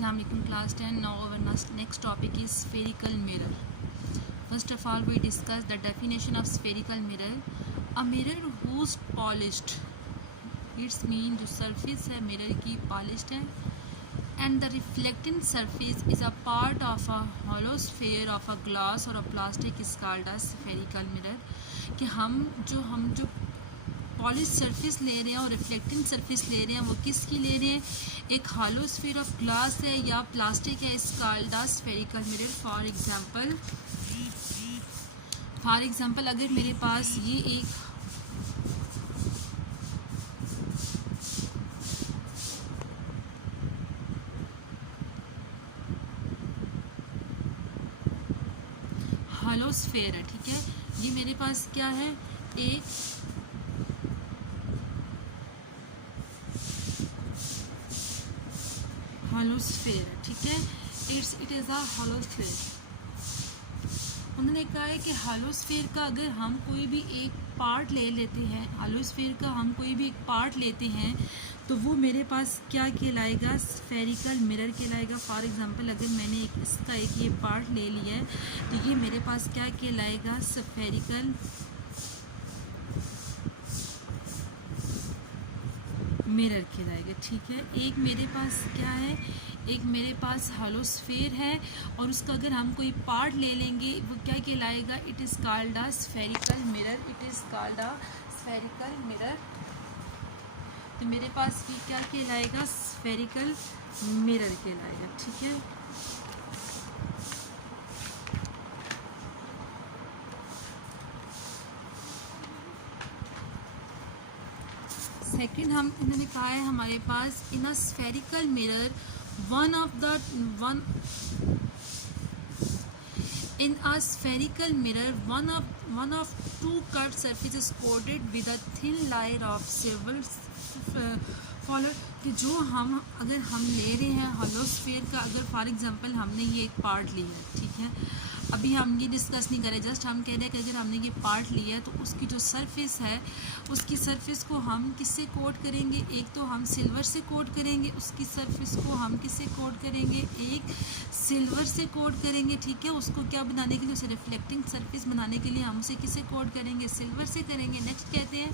Assalamu alaikum class 10. Now our next topic is spherical mirror. First of all, we discuss the definition of spherical mirror. A mirror whose polished, its mean जो surface है mirror की polished है, and the reflecting surface is a part of a hollow sphere of a glass or a plastic is called as spherical mirror. कि हम जो polish surface ले रहे हैं और रिफ्लेक्टिंग सरफेस ले रहे हैं वो किसकी ले रहे हैं, एक हॉलो स्फीयर ऑफ ग्लास है या प्लास्टिक है, इस called the spherical mirror. For example अगर मेरे पास ये एक हॉलो स्फीयर है, ठीक है, ये मेरे पास क्या है, एक हॉलो स्फीयर है, ठीक है, it is a hollow sphere. उन्होंने कहा है कि हॉलो स्फीयर का अगर हम कोई भी एक पार्ट ले लेते हैं, हॉलो स्फीयर का हम कोई भी एक पार्ट लेते हैं तो वो मेरे पास क्या कहलाएगा, स्फेरिकल मिरर कहलाएगा. फॉर एग्जांपल अगर मैंने इसका एक ये पार्ट ले लिया है तो ये मेरे पास क्या कहलाएगा, स्फेरिकल मिरर कहलाएगा, ठीक है. एक मेरे पास क्या है, एक मेरे पास हॉलो स्फीयर है और उसका अगर हम कोई पार्ट ले लेंगे वो क्या कहलाएगा, it is called a spherical mirror. It is called a spherical mirror. तो मेरे पास ये क्या कहलाएगा, स्फेरिकल मिरर कहलाएगा, ठीक है. सेकंड हम इन्होंने कहा है हमारे पास in a spherical mirror in a spherical mirror one of two cut surfaces coated with a thin layer of silver followed. कि जो हम अगर हम ले रहे हैं हॉलो स्फीयर का, अगर फॉर एग्जांपल हमने ये एक पार्ट लिया है, ठीक है, अभी हम ये डिस्कस नहीं कर रहे, जस्ट हम कह रहे हैं कि अगर हमने ये पार्ट लिया है तो उसकी जो सरफेस है उसकी सरफेस को हम किससे कोट करेंगे, एक तो हम सिल्वर से कोट करेंगे, उसकी सरफेस को हम किससे कोट करेंगे, एक सिल्वर से कोट करेंगे, ठीक है. उसको क्या बनाने के लिए, उसे रिफ्लेक्टिंग सरफेस बनाने के लिए हम उसे किससे कोट करेंगे, सिल्वर से करेंगे. नेक्स्ट कहते हैं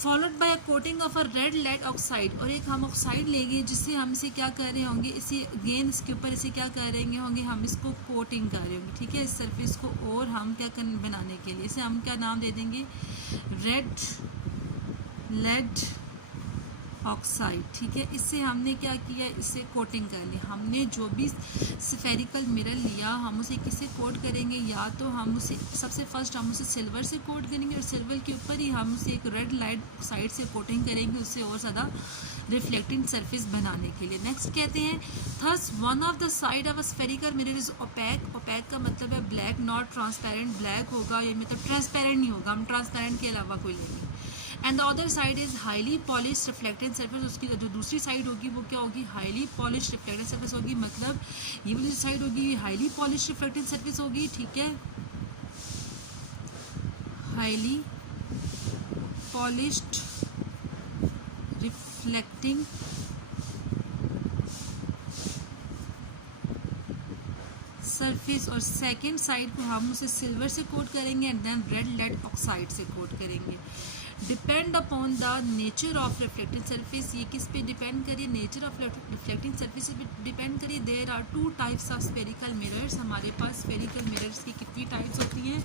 followed by a coating of a red lead oxide, और एक हम ऑक्साइड लेंगे जिससे हम इसे क्या कर रहे होंगे, इसे अगेन इसके ऊपर इसे क्या कर रहे होंगे, हम इसको कोटिंग कर रहे होंगे, ठीक है, इस सरफेस को. और हम क्या बनाने के लिए इसे हम क्या नाम दे देंगे, रेड लेड ऑक्साइड, ठीक है. इससे हमने क्या किया, इससे कोटिंग कर ली. हमने जो भी स्फेरिकल मिरर लिया हम उसे किससे कोट करेंगे, या तो हम उसे सबसे फर्स्ट हम उसे सिल्वर से कोट करेंगे और सिल्वर के ऊपर ही हम उसे एक रेड लाइट साइड से कोटिंग करेंगे, उससे और ज़्यादा रिफ्लेक्टिंग सरफेस बनाने के लिए. नेक्स्ट कहते हैं thus one of the side of a spherical mirror is opaque. Opaque का मतलब है ब्लैक, नॉट ट्रांसपेरेंट. ब्लैक होगा ये मतलब ट्रांसपेरेंट नहीं होगा, हम ट्रांसपेरेंट के अलावा कोई लेंगे. And the other side is highly polish reflected surface. उसकी जो दूसरी साइड होगी वो क्या होगी, हाईली पॉलिश रिफ्लेक्टेड सरफेस होगी. मतलब ये वाली साइड होगी हाईली पॉलिश रिफ्लेक्टेड सरफेस होगी, ठीक है, हाईली पॉलिश्ड रिफ्लेक्टिंग सरफेस. और सेकेंड साइड को हम उसे सिल्वर से कोट करेंगे and then red lead oxide से कोट करेंगे. Depend upon the nature of reflecting surface. ये किस पे डिपेंड करिए, नेचर ऑफ रिफ्लेक्टिंग सरफेस पे डिपेंड करिए. There are two types of spherical mirrors. हमारे पास स्फेरिकल मिरर्स की कितनी टाइप्स होती हैं,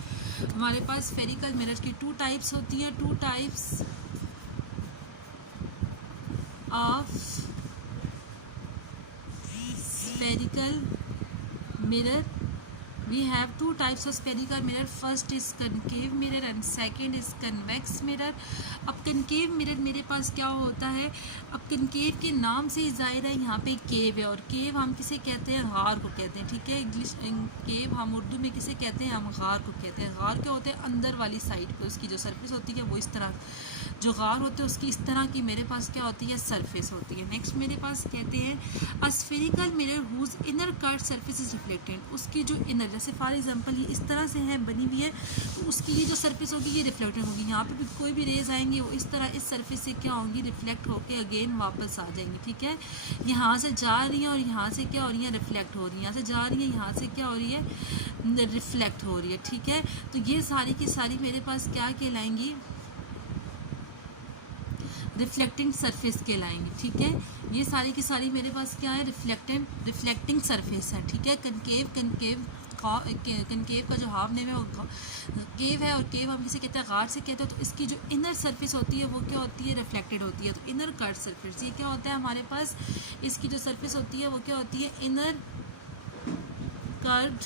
हमारे पास स्फेरिकल मिरर्स की टू टाइप्स होती हैं. To types of spherical mirror. We have two types of spherical mirror. First is concave mirror and second is convex mirror. अब concave mirror मेरे पास क्या होता है, अब concave के नाम से ही जाहिर है यहाँ पे केव है, और केव हम किसे कहते हैं, गार को कहते हैं, ठीक है. इंग्लिश केव हम उर्दू में किसे कहते हैं, हम गार को कहते हैं. गार क्या होते हैं, अंदर वाली साइड पे उसकी जो सरफेस होती है वो इस तरह. जो गार होते हैं उसकी इस तरह की मेरे पास क्या होती है, सरफेस होती है। नेक्स्ट मेरे पास कहते हैं a spherical mirror whose inner curve surface is reflected, उसकी जो इनर, जैसे फॉर एग्जांपल ये इस तरह से है बनी हुई है, तो उसकी ये जो सरफेस होगी ये रिफ्लेक्टेड होगी। यहाँ पे भी कोई भी रेज आएंगे वो इस तरह इस सरफेस से क्या होंगी, रिफ्लेक्ट होके अगेन वापस आ जाएंगी, ठीक है। यहाँ से जा रही है और यहाँ से क्या हो रही है, रिफ्लेक्ट हो रही है, यहाँ से जा रही है, यहाँ से क्या हो रही है, रिफ्लेक्ट हो रही है, ठीक है। तो ये सारी की सारी मेरे पास क्या कहलाएंगी, रिफ्लेक्टिंग सरफेस कहलाएंगी, ठीक है। ये सारी की सारी मेरे पास क्या है, रिफ्लेक्टिंग सरफेस है, ठीक है। कनकेव का जो हाफ नेम है वो केव है, और केव हम किसे कहते हैं, गार से कहते हैं। तो इसकी जो इनर सरफेस होती है वो क्या होती है, रिफ्लेक्टेड होती है। तो इनर कर्व सरफेस, ये क्या होता है हमारे पास, इसकी जो सरफेस होती है वो क्या होती है, इनर कर्व्ड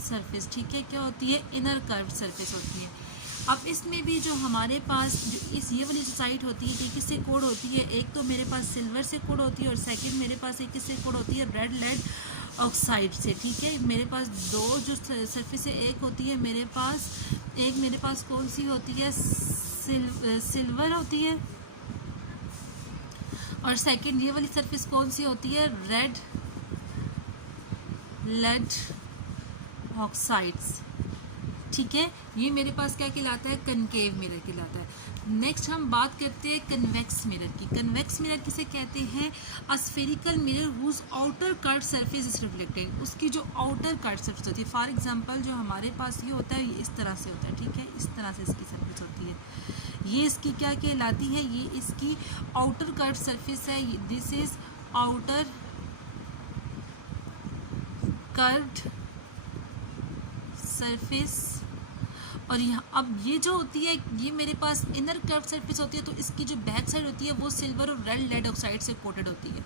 सरफेस, ठीक है। क्या होती है, इनर कर्व्ड सरफेस होती है। अब इसमें भी जो हमारे पास जो इस ये वाली साइड होती है कि किससे कोड होती है, एक तो मेरे पास सिल्वर से कोड होती है और सेकंड मेरे पास एक किससे कोड होती है, रेड लेड ऑक्साइड से, ठीक है। मेरे पास दो जो सरफेस है, एक होती है मेरे पास, एक मेरे पास कौन सी होती है, सिल्वर होती है, और सेकंड ये वाली सरफेस कौन सी होती है, रेड लेड ऑक्साइड्स, ठीक है। ये मेरे पास क्या कहलाता है, कनकेव मिरर कहलाता है। नेक्स्ट हम बात करते हैं कन्वेक्स मिरर की। कन्वेक्स मिरर किसे कहते हैं, a spherical mirror whose outer curve surface is reflected, उसकी जो आउटर कर्व सरफेस होती है। फॉर एग्जांपल जो हमारे पास ये होता है ये इस तरह से होता है, ठीक है, इस तरह से इसकी सरफेस होती है। ये इसकी क्या कहलाती है, ये इसकी आउटर कर्व सरफेस है। This is outer curved surface. और यहाँ अब ये जो होती है ये मेरे पास इनर कर्व सरफेस होती है, तो इसकी जो बैक साइड होती है वो सिल्वर और रेड लेड ऑक्साइड से कोटेड होती है।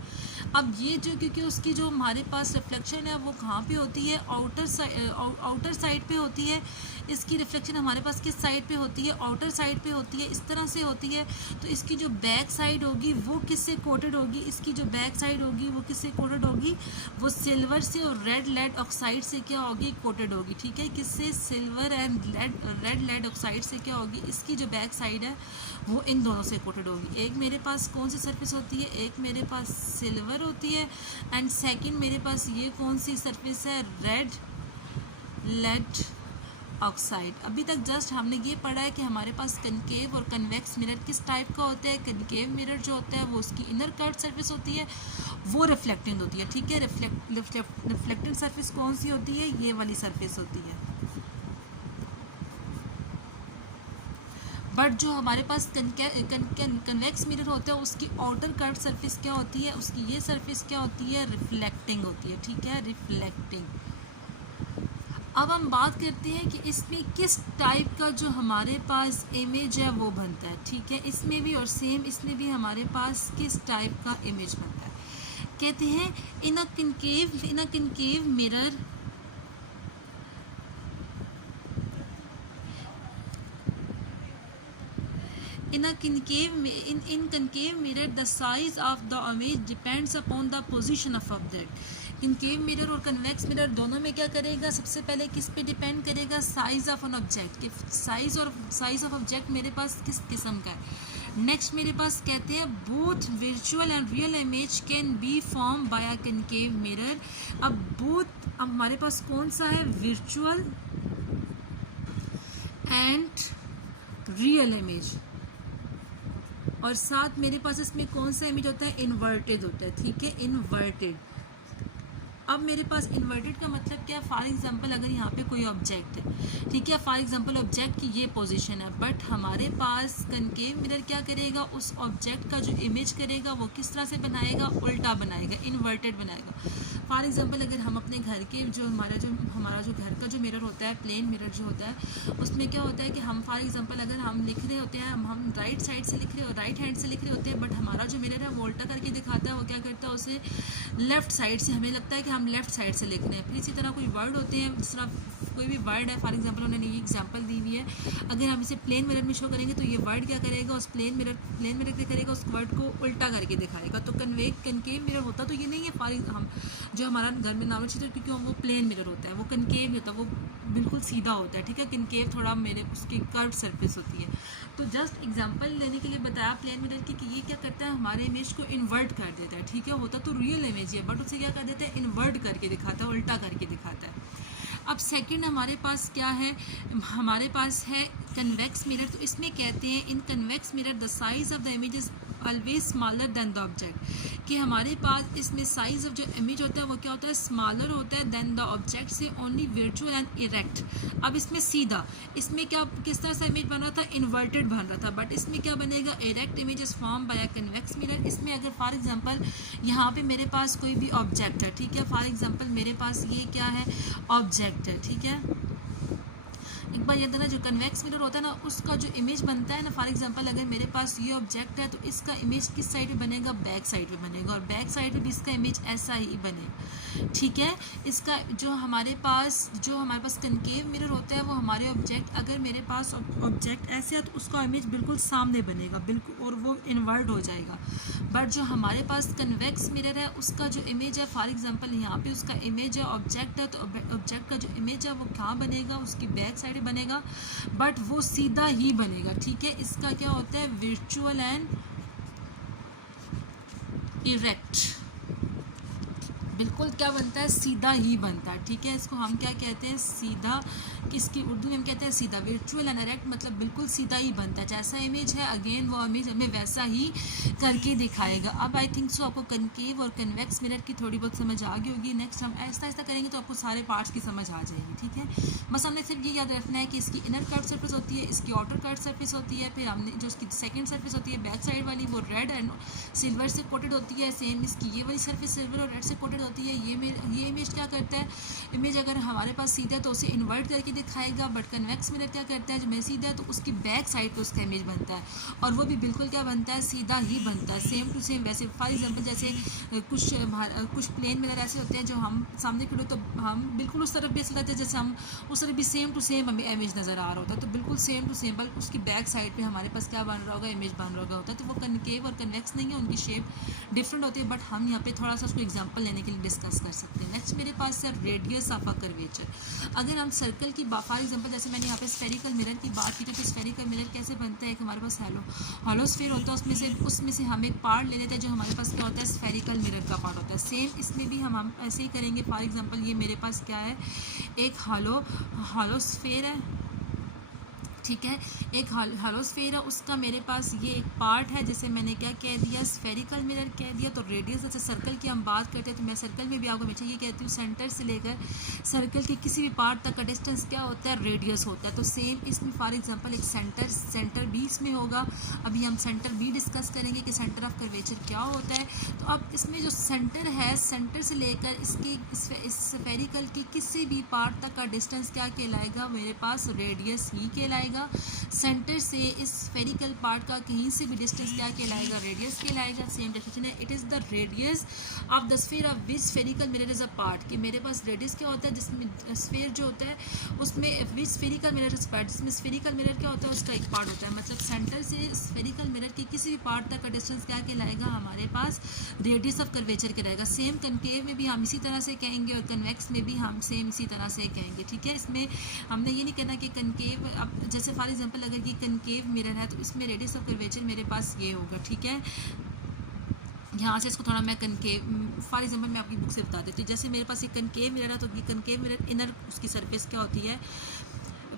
अब ये जो, क्योंकि उसकी जो हमारे पास रिफ्लेक्शन है वो कहाँ पे होती है, आउटर साइड पे होती है। इसकी रिफ्लेक्शन हमारे पास किस साइड पे होती है, आउटर साइड पे होती है, इस तरह से होती है। तो इसकी जो बैक साइड होगी वो किससे कोटेड होगी, इसकी जो बैक साइड होगी वो किससे कोटेड होगी, वो सिल्वर से और रेड लेड ऑक्साइड से क्या होगी, कोटेड होगी, ठीक है। किससे, silver and red lead oxide से क्या होगी, इसकी जो बैक साइड है वो इन दोनों से कोटेड होगी। एक मेरे पास कौन सी सरफेस होती है, एक मेरे पास सिल्वर होती है, एंड सेकंड मेरे पास ये कौन सी सरफेस है, रेड लेड ऑक्साइड। अभी तक जस्ट हमने ये पढ़ा है कि हमारे पास कनकेव और कन्वेक्स मिरर किस टाइप का होता है। कनकेव मिरर जो होता है वो उसकी इनर कर्व सरफेस होती है, वो रिफ्लेक्टिंग होती है, ठीक है। रिफ्लेक्टिंग सरफेस कौन सी होती है, ये वाली सरफेस होती है। बट जो हमारे पास कन्वेक्स मिरर होता है उसकी आउटर कर्व सरफेस क्या होती है, उसकी ये सरफेस क्या होती है, रिफ्लेक्टिंग होती है, ठीक है, रिफ्लेक्टिंग। अब हम बात करते हैं कि इसमें किस टाइप का जो हमारे पास इमेज है वो बनता है, ठीक है। इसमें भी और सेम इसमें भी हमारे पास किस टाइप का इमेज बनता है, कहते हैं in a concave mirror in concave mirror the size of the image depends upon the position of object। Concave mirror और कन्वेक्स मिरर दोनों में क्या करेगा, सबसे पहले किस पे डिपेंड करेगा, साइज ऑफ एन ऑब्जेक्ट के साइज ऑफ ऑब्जेक्ट मेरे पास किस किस्म का है। नेक्स्ट मेरे पास कहते हैं both virtual and real image can be form by a concave mirror. अब हमारे पास कौन सा है, वर्चुअल एंड रियल इमेज, और साथ मेरे पास इसमें कौन सा इमेज होता है, इन्वर्टेड होता है, ठीक है, इन्वर्टेड। अब मेरे पास इन्वर्टेड का मतलब क्या है, फॉर एग्जांपल अगर यहाँ पे कोई ऑब्जेक्ट है, ठीक है, फॉर एग्जांपल ऑब्जेक्ट की ये पोजीशन है, बट हमारे पास कनकेव मिरर क्या करेगा, उस ऑब्जेक्ट का जो इमेज करेगा वो किस तरह से बनाएगा, उल्टा बनाएगा, इन्वर्टेड बनाएगा। फॉर एग्जांपल अगर हम अपने घर के जो हमारा जो घर का जो मिरर होता है, प्लेन मिरर जो होता है, उसमें क्या होता है कि हम फॉर एग्जांपल अगर हम लिख रहे होते हैं, हम राइट साइड से लिख रहे हो, राइट हैंड से लिख रहे होते हैं, बट हमारा जो मिरर है वो उल्टा करके दिखाता है, वो क्या करता है, उसे लेफ्ट साइड से, हमें लगता है कि हम हम लेफ्ट साइड से लिख रहे हैं। फिर इसी तरह कोई वर्ड होते हैं, जिस तरह कोई भी वर्ड है, फॉर एग्जांपल उन्होंने ये एग्जांपल दी हुई है, अगर हम इसे प्लेन मिरर में शो करेंगे तो ये वर्ड क्या करेगा, उस प्लेन मिरर क्या करेगा, उस वर्ड को उल्टा करके दिखाएगा। तो कनकेव मिरर होता तो ये नहीं है हम जो हमारा घर में नॉर्मल चीज़, क्योंकि वो प्लेन मिरर होता है, वो कनकेव नहीं होता, वो बिल्कुल सीधा होता है, ठीक है। कनकेव थोड़ा मेरे उसकी कर्व सरफेस होती है। तो जस्ट एग्जांपल लेने के लिए बताया प्लेन मिरर की कि ये क्या करता है, हमारे इमेज को इन्वर्ट कर देता है, ठीक है। होता तो रियल इमेज है, बट उसे क्या कर देता है, इन्वर्ट करके दिखाता है, उल्टा करके दिखाता है। अब सेकंड हमारे पास क्या है, हमारे पास है कन्वेक्स मिरर। तो इसमें कहते हैं in convex mirror the size of the image is always smaller than the object, कि हमारे पास इसमें साइज ऑफ जो इमेज होता है वो क्या होता है, स्मॉलर होता है देन द ऑब्जेक्ट से ओनली वर्चुअल एंड इरेक्ट। अब इसमें सीधा, इसमें क्या किस तरह से इमेज बन रहा था, इन्वर्टेड बन रहा था, बट इसमें क्या बनेगा, erect image is form by a convex mirror. इसमें अगर फॉर एग्जांपल यहाँ पे मेरे पास कोई भी ऑब्जेक्ट है, ठीक है, फॉर एग्जांपल मेरे पास ये क्या है, ऑब्जेक्ट है, ठीक है। एक बार याद रखना, जो कन्वेक्स मिरर होता है ना, उसका जो इमेज बनता है ना, फॉर एग्जांपल अगर मेरे पास ये ऑब्जेक्ट है तो इसका इमेज किस साइड पे बनेगा, बैक साइड पे बनेगा, और बैक साइड पे भी इसका इमेज ऐसा ही बने, ठीक है। इसका जो हमारे पास कनकेव मिरर होता है, वो हमारे ऑब्जेक्ट, अगर मेरे पास ऑब्जेक्ट ऐसे है तो उसका इमेज बिल्कुल सामने बनेगा, बिल्कुल, और वो इन्वर्ट हो जाएगा। बट जो हमारे पास कन्वेक्स मिरर है, उसका जो इमेज है, फॉर एग्जांपल यहाँ पे उसका इमेज है, ऑब्जेक्ट है, तो ऑब्जेक्ट का जो इमेज है वो कहाँ बनेगा, उसकी बैक साइड बनेगा, बट वो सीधा ही बनेगा, ठीक है। इसका क्या होता है, वर्चुअल एंड इरेक्ट, बिल्कुल क्या बनता है, सीधा ही बनता है, ठीक है। इसको हम क्या कहते हैं, सीधा, इसकी उर्दू में हम कहते हैं सीधा। वर्चुअल एंड इरेक्ट मतलब बिल्कुल सीधा ही बनता है, जैसा इमेज है अगेन वो इमेज हमें वैसा ही करके दिखाएगा। अब आई थिंक सो आपको कनकेव और कन्वेक्स मिरर की थोड़ी बहुत समझ आ गई होगी। नेक्स्ट हम ऐसा ऐसा करेंगे तो आपको सारे पार्ट्स की समझ आ जाएगी, ठीक है। बस हमने सिर्फ ये याद रखना है कि इसकी इनर कर्व सरफेस होती है, इसकी आउटर कर्व सरफेस होती है, फिर हमने जो इसकी सेकेंड सरफेस होती है बैक साइड वाली, वो रेड एंड सिल्वर से कोटेड होती है। सेम इसकी ये वाली सरफेस सिल्वर और रेड से कोटेड होती है। ये इमेज क्या करता है, इमेज अगर हमारे पास सीधा है तो उसे इन्वर्ट करके दिखाएगा, बट कन्वेक्स मिरर क्या करता है, जब मैं सीधा है तो उसकी बैक साइड पे उसका इमेज बनता है, और वो भी बिल्कुल क्या बनता है, सीधा ही बनता है, सेम टू सेम। वैसे फॉर एग्जांपल जैसे कुछ प्लेन मिरर ऐसे होते हैं जो हम सामने खड़े तो हम बिल्कुल उस तरफ भी ऐसे रहते हैं जैसे हम उस तरफ भी सेम टू सेम हमें इमेज नज़र आ रहा होता है, तो बिल्कुल सेम टू सेम, बल्कि उसकी बैक साइड पे हमारे पास क्या बन रहा होगा, इमेज बन रहा होता है। तो वो कनकेव और कन्वेक्स नहीं है, उनकी शेप डिफरेंट होती है, बट हम यहाँ पे थोड़ा सा उसको एग्जांपल लेने के लिए डिस्कस कर सकते हैं। नेक्स्ट मेरे पास है रेडियस ऑफ अ कर्वेचर। अगर हम सर्कल की फॉर एग्जांपल जैसे मैंने यहाँ पे स्फेरिकल मिरर की बात की, तो स्फेरिकल मिरर कैसे बनता है, कि हमारे पास हॉलो स्फीयर होता है, उसमें से हम एक पार्ट ले लेते हैं जो हमारे पास क्या होता है, स्फेरिकल मिरर का पार्ट होता है। सेम इसमें भी हम ऐसे ही करेंगे। फॉर एग्जांपल ये मेरे पास क्या है, एक हॉलो स्फीयर है, ठीक है, एक हॉलो स्फीयर है, उसका मेरे पास ये एक पार्ट है, जैसे मैंने क्या कह दिया, स्फेरिकल मिरर कह दिया। तो रेडियस, जैसे सर्कल की हम बात करते हैं तो मैं सर्कल में भी आपको हमेशा ये कहती हूँ, सेंटर से लेकर सर्कल के किसी भी पार्ट तक का डिस्टेंस क्या होता है, रेडियस होता है। तो सेम इसमें फॉर एग्जांपल एक सेंटर बी इसमें होगा। अभी हम सेंटर बी डिस्कस करेंगे कि सेंटर ऑफ कर्वेचर क्या होता है। तो अब इसमें जो सेंटर है, सेंटर से लेकर इसकी इस स्फेरिकल की किसी भी पार्ट तक का डिस्टेंस क्या कहलाएगा, मेरे पास रेडियस ही कहलाएगा। सेंटर से इस स्फेरिकल पार्ट का कहीं से भी डिस्टेंस क्या कहलाएगा, रेडियस कहलाएगा। सेम डेफिनेशन है, it is the radius of the sphere of which spherical mirror is a part, कि मेरे पास रेडियस क्या होता है, जिसमें स्फीयर जो होता है उसमें विच स्फेरिकल मिरर इज पार्ट, जिसमें स्फेरिकल मिरर क्या होता है, उसका एक पार्ट होता है। मतलब सेंटर से स्फेरिकल मिरर के किसी भी पार्ट तक का डिस्टेंस क्या कहलाएगा, हमारे पास रेडियस ऑफ कर्वेचर कहलाएगा। सेम कनकेव में भी हम इसी तरह से कहेंगे और कन्वेक्स में भी हम सेम इसी तरह से कहेंगे, ठीक है। इसमें हमने ये नहीं कहना कि कनकेव, अब जैसे फॉर एग्जांपल अगर ये कनकेव मिरर है तो इसमें रेडियस ऑफ कर्वेचर मेरे पास ये होगा, ठीक है। यहाँ से इसको थोड़ा मैं कनकेव फॉर एग्जांपल मैं आपकी बुक से बता देती हूँ। जैसे मेरे पास ये कनकेव मिरर है तो ये कनकेव मिरर इनर उसकी सरफेस क्या होती है,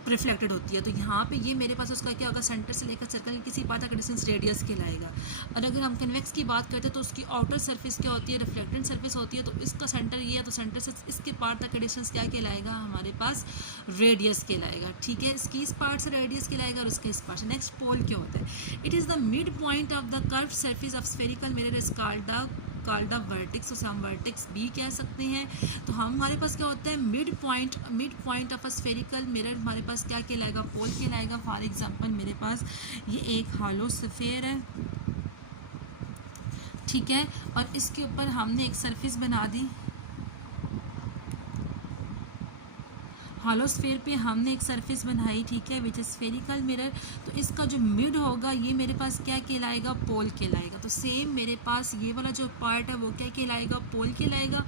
रिफ्लेक्टेड होती है। तो यहाँ पे ये मेरे पास उसका क्या होगा, सेंटर से लेकर सर्कल किसी पार्ट तक डिस्टेंस रेडियस कहलाएगा। और अगर हम कन्वेक्स की बात करते हैं तो उसकी आउटर सरफेस क्या होती है, रिफ्लेक्टेड सरफेस होती है। तो इसका सेंटर ये है, तो सेंटर से इसके पार्ट तक का डिस्टेंस क्या कहलाएगा, हमारे पास रेडियस कहलाएगा, ठीक है। इसकी इस पार्ट से रेडियस कहलाएगा और उसके इस पार्ट से। नेक्स्ट पोल क्या होता है, it is the mid point of the curve surface of spherical mirror is called the vertex, उसे हम वर्टेक्स भी कह सकते हैं। तो हमारे पास क्या होता है, mid point of a spherical mirror हमारे पास क्या कहलाएगा, पोल कहलाएगा। फॉर एग्जांपल मेरे पास ये एक हॉलो स्फीयर है, ठीक है, और इसके ऊपर हमने एक सरफेस बना दी, हॉलो स्फीयर पे हमने एक सरफेस बनाई, ठीक है, विच इज़ स्फेरिकल मिरर। तो इसका जो मिड होगा ये मेरे पास क्या कहलाएगा, पोल कहलाएगा। तो सेम मेरे पास ये वाला जो पार्ट है वो क्या कहलाएगा, पोल कहलाएगा।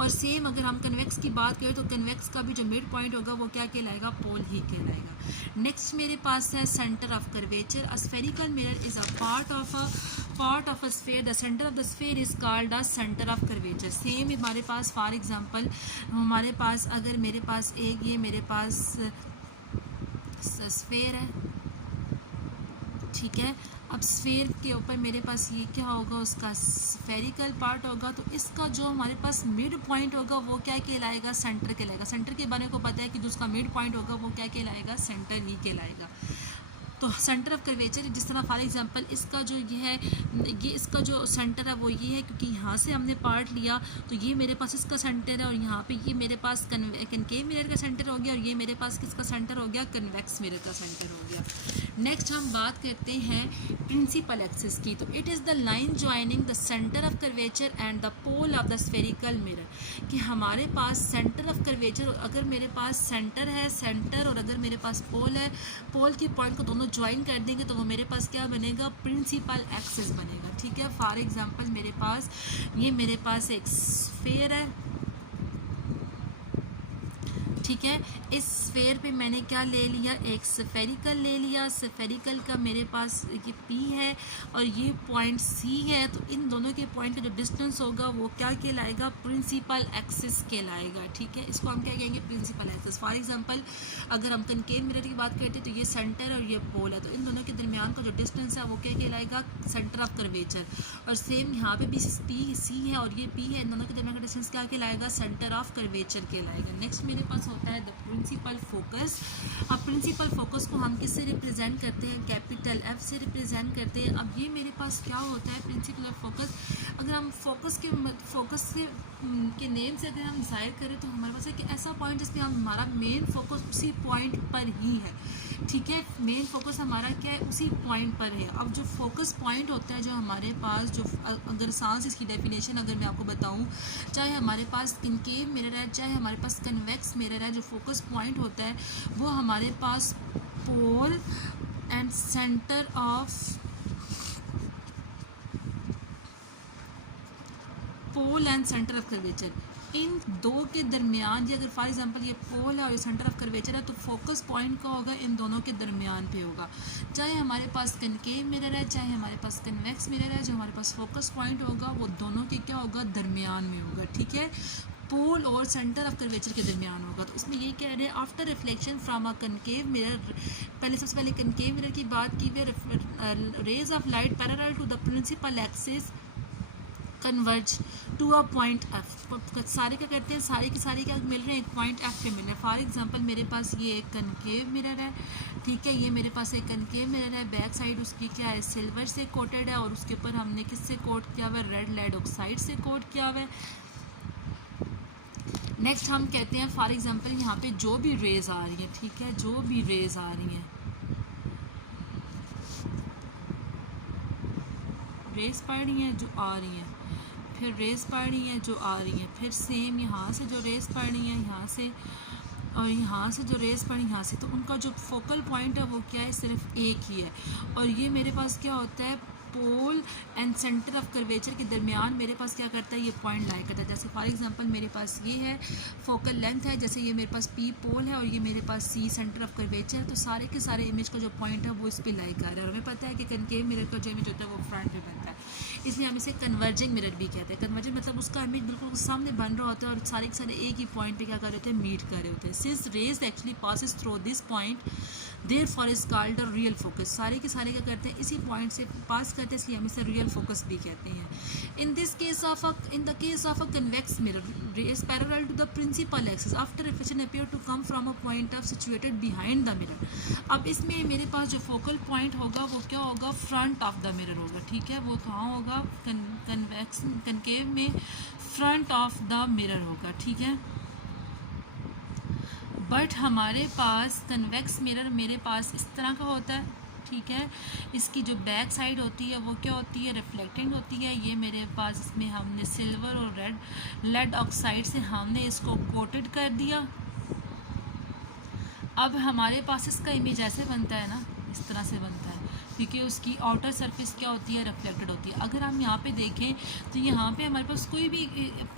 और सेम अगर हम कन्वेक्स की बात करें तो कन्वेक्स का भी जो मिड पॉइंट होगा वो क्या कहलाएगा, पोल ही कहलाएगा। नेक्स्ट मेरे पास है centre of curvature. A spherical mirror is a part of a sphere. The centre of the sphere is called the centre of curvature. Same हमारे पास फॉर एग्जांपल हमारे पास अगर मेरे पास एक ये मेरे पास स्फेयर है, ठीक है। अब स्फेयर के ऊपर मेरे पास ये क्या होगा, उसका स्फेरिकल पार्ट होगा। तो इसका जो हमारे पास मिड पॉइंट होगा वो क्या कहलाएगा, सेंटर कहलाएगा। सेंटर के बारे में को पता है कि जो उसका मिड पॉइंट होगा वो क्या कहलाएगा, सेंटर ही कहलाएगा। तो सेंटर ऑफ कर्वेचर जिस तरह फॉर एग्जांपल इसका जो ये है, ये इसका जो सेंटर है वो ये है, क्योंकि यहाँ से हमने पार्ट लिया तो ये मेरे पास इसका सेंटर है, और यहाँ पे ये मेरे पास कनकेव मिरर का सेंटर हो गया, और ये मेरे पास किसका सेंटर हो गया, कन्वेक्स मिरर का सेंटर हो गया। नेक्स्ट हम बात करते हैं प्रिंसिपल एक्सिस की। तो it is the line joining the centre of curvature and the pole of the spherical mirror. कि हमारे पास सेंटर ऑफ कर्वेचर, अगर मेरे पास सेंटर है, सेंटर, और अगर मेरे पास पोल है, पोल की पॉइंट को दोनों ज्वाइन कर देंगे तो वो मेरे पास क्या बनेगा, प्रिंसिपल एक्सिस बनेगा, ठीक है। फॉर एग्जांपल मेरे पास ये मेरे पास एक स्फेयर है, ठीक है। इस स्फेयर पे मैंने क्या ले लिया, एक स्फेरिकल ले लिया। स्फेरिकल का मेरे पास ये P है और ये पॉइंट C है। तो इन दोनों के पॉइंट का जो डिस्टेंस होगा वो क्या कहलाएगा, प्रिंसिपल एक्सिस कहलाएगा, ठीक है। इसको हम क्या कहेंगे, प्रिंसिपल एक्सिस। फॉर एग्जांपल अगर हम कनकेव मिरर की बात करते हैं तो ये सेंटर और ये पोल है, तो इन दोनों के दरमियान का जो डिस्टेंस है वो क्या कहलाएगा, सेंटर ऑफ कर्वेचर। और सेम यहाँ पे भी C है और ये P है, इन दोनों के दरमियान का डिस्टेंस क्या कहलाएगा, सेंटर ऑफ कर्वेचर कहलाएगा। नेक्स्ट मेरे पास होता है द प्रिंसिपल फोकस। अब प्रिंसिपल फोकस को हम किससे रिप्रेजेंट करते हैं, कैपिटल F से रिप्रेजेंट करते हैं। अब ये मेरे पास क्या होता है, प्रिंसिपल फोकस। अगर हम फोकस के नेम से अगर हम जाहिर करें तो हमारे पास है कि ऐसा पॉइंट जिसमें हमारा मेन फोकस उसी पॉइंट पर ही है, ठीक है। मेन फोकस हमारा क्या है, उसी पॉइंट पर है। अब जो फोकस पॉइंट होता है जो हमारे पास, जो अगर सांस इसकी डेफिनेशन अगर मैं आपको बताऊं, चाहे हमारे पास कनकेव मिरर है, चाहे हमारे पास कन्वेक्स मिरर है, जो फोकस पॉइंट होता है वो हमारे पास pole and centre of curvature, इन दो के दरमियान, ये अगर फॉर एग्जांपल ये पोल है और ये सेंटर ऑफ कर्वेचर है, तो फोकस पॉइंट का होगा इन दोनों के दरमियान पे होगा। चाहे हमारे पास कनकेव मिरर है, चाहे हमारे पास कन्वेक्स मिरर है, जो हमारे पास फोकस पॉइंट होगा वो दोनों के क्या होगा, दरमियान में होगा, ठीक है। पोल और सेंटर ऑफ कर्वेचर के दरमियान होगा। तो इसमें ये कह रहे हैं after reflection from a concave mirror, पहले सबसे पहले कनकेव मिरर की बात की, rays of light parallel to the principal axis converge to a point F। सारे क्या करते हैं, सारे की सारी क्या मिल रहे हैं, एक पॉइंट F पे मिल रहे हैं। फॉर एग्जांपल मेरे पास ये एक कनकेव मिरर है, ठीक है। ये मेरे पास एक कनकेव मिरर है, बैक साइड उसकी क्या है, सिल्वर से कोटेड है, और उसके ऊपर हमने किससे कोट किया हुआ है, रेड लेड ऑक्साइड से कोट किया हुआ है। नेक्स्ट हम कहते हैं फॉर एग्जांपल यहाँ पे जो भी रेज आ रही है, ठीक है, जो भी रेज आ रही हैं, रेज पड़ रही हैं जो आ रही हैं, फिर रेस पड़ रही हैं जो आ रही हैं, फिर सेम यहाँ से जो रेस पड़ रही हैं यहाँ से, और यहाँ से जो रेस पड़ी यहाँ से, तो उनका जो फोकल पॉइंट है वो क्या है, सिर्फ एक ही है। और ये मेरे पास क्या होता है, pole and centre of curvature के दरमियान मेरे पास क्या करता है, ये पॉइंट लाई करता है। जैसे फॉर एग्जांपल मेरे पास ये है फोकल लेंथ है, जैसे ये मेरे पास P पोल है और ये मेरे पास C सेंटर ऑफ कर्वेचर है, तो सारे के सारे इमेज का जो पॉइंट है वो इस पर लाई कर रहा है। और हमें पता है कि कनकेव मिरर का जो इमेज होता है वो फ्रंट में बनता है, इसलिए हम इसे कन्वर्जिंग मिरर भी कहते हैं। कन्वर्जिंग मतलब उसका इमेज बिल्कुल सामने बन रहा होता है और सारे के सारे एक ही पॉइंट पे क्या कर रहे होते हैं, मीट कर रहे होते हैं। Since rays actually passes through this point therefore is called a real focus. सारे के सारे क्या करते हैं, इसी पॉइंट से पास करते हैं, इसलिए हम इसे रियल फोकस भी कहते हैं। In the case of a convex mirror, rays parallel to the principal axis after reflection appear to come from a point of situated behind the mirror. अब इसमें मेरे पास जो फोकल पॉइंट होगा वो क्या होगा, फ्रंट ऑफ द मिरर होगा, ठीक है। वो कहाँ होगा, कन्वेक्स कनकेव में फ्रंट ऑफ द मिरर होगा, ठीक है। बट हमारे पास कन्वेक्स मिरर मेरे पास इस तरह का होता है, ठीक है। इसकी जो बैक साइड होती है वो क्या होती है, रिफ्लेक्टेंट होती है। ये मेरे पास इसमें हमने सिल्वर और रेड लेड ऑक्साइड से हमने इसको कोटेड कर दिया, अब हमारे पास इसका इमेज ऐसे बनता है ना, इस तरह से बनता है, क्योंकि उसकी आउटर सरफेस क्या होती है, रिफ्लेक्टेड होती है। अगर हम यहाँ पे देखें तो यहाँ पे हमारे पास कोई भी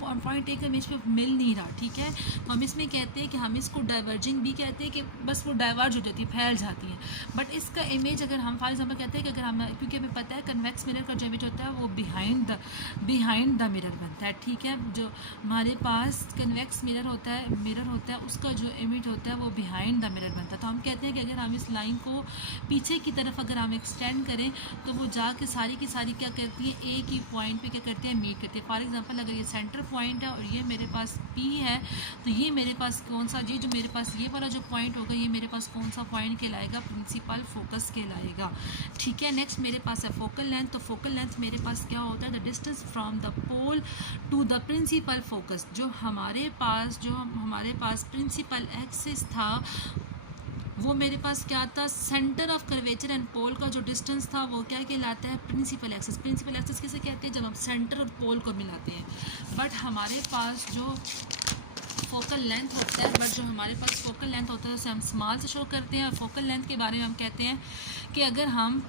पॉइंट एक इमेज पे मिल नहीं रहा, ठीक है। तो हम इसमें कहते हैं कि हम इसको डाइवर्जिंग भी कहते हैं, कि बस वो डाइवर्ज हो जाती है, फैल जाती है। बट इसका इमेज अगर हम फॉर एग्जाम्पल कहते हैं कि अगर हम, क्योंकि हमें पता है कन्वेक्स मिरर का जो इमेज होता है वो बिहाइंड द मिरर बनता है, ठीक है। जो हमारे पास कन्वेक्स मिरर होता है उसका जो इमेज होता है वो बिहाइंड द मिरर बनता है। तो हम कहते हैं कि अगर हम इस लाइन को पीछे की तरफ अगर हम एक्सटेंड करें तो वो जाके सारी की सारी क्या करती है, एक ही पॉइंट पे क्या करते हैं, मीट करते हैं। फॉर एग्जांपल अगर ये सेंटर पॉइंट है और ये मेरे पास P है, तो ये मेरे पास कौन सा, ये जो मेरे पास ये वाला जो पॉइंट होगा, ये मेरे पास कौन सा पॉइंट कहलाएगा, प्रिंसिपल फोकस कहलाएगा, ठीक है। नेक्स्ट मेरे पास है फोकल लेंथ। तो फोकल लेंथ मेरे पास क्या होता है, the distance from the pole to the principal focus. जो हमारे पास प्रिंसिपल एक्सिस था वो मेरे पास क्या था, centre of curvature and pole का जो डिस्टेंस था वो क्या कहलाता है, प्रिंसिपल एक्सिस। प्रिंसिपल एक्सिस किसे कहते हैं, जब हम सेंटर और पोल को मिलाते हैं। बट हमारे पास जो फोकल लेंथ होता है, उसे हम स्मॉल से शो करते हैं। और फोकल लेंथ के बारे में हम कहते हैं कि अगर हम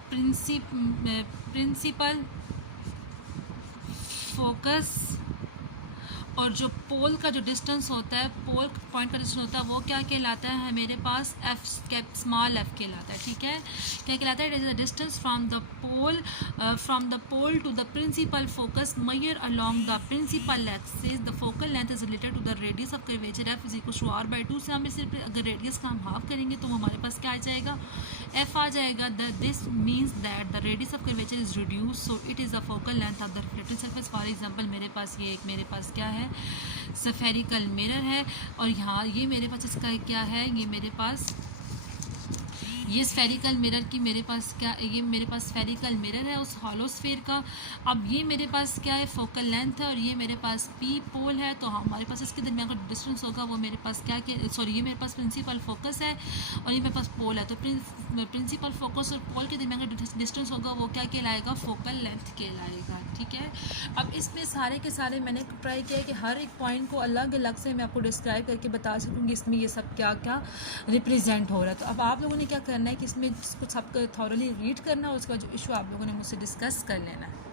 प्रिंसिपल फोकस और जो पोल का जो डिस्टेंस होता है, पोल पॉइंट का डिस्टेंस होता है, वो क्या कहलाता है, मेरे पास स्मॉल एफ कहलाता है, ठीक है। क्या कहलाता है, it is the distance from the pole to the principal focus measure along the principal axis. The focal length is related to the radius of curvature F is equal to r/2 से हम इसे अगर radius का हम half करेंगे तो हमारे पास क्या आ जाएगा, एफ आ जाएगा। This means that the radius of curvature is reduce, so it is the focal length of the reflected surface. For example मेरे पास क्या है, स्फेरिकल मिरर है, और यहाँ ये मेरे पास इसका क्या है, ये स्फेरिकल मिरर की मेरे पास स्फेरिकल मिरर है उस हॉलो स्फेयर का। अब ये मेरे पास क्या है, फोकल लेंथ है, और ये मेरे पास P पोल है। तो हमारे पास इसके दरमियान का डिस्टेंस होगा वो मेरे पास ये मेरे पास प्रिंसिपल फोकस है और ये मेरे पास पोल है। तो प्रिंसिपल फोकस और पोल के दरमियान का डिस्टेंस होगा वो क्या कहलाएगा, फोकल लेंथ कहलाएगा, ठीक है। अब इसमें सारे के सारे मैंने ट्राई किया है कि हर एक पॉइंट को अलग अलग से मैं आपको डिस्क्राइब करके बता सकूँगी इसमें ये सब क्या क्या रिप्रेजेंट हो रहा है। तो अब आप लोगों ने क्या करना है कि इसमें कुछ सबको थॉरली रीड करना है, उसका जो इशू आप लोगों ने मुझसे डिस्कस कर लेना है।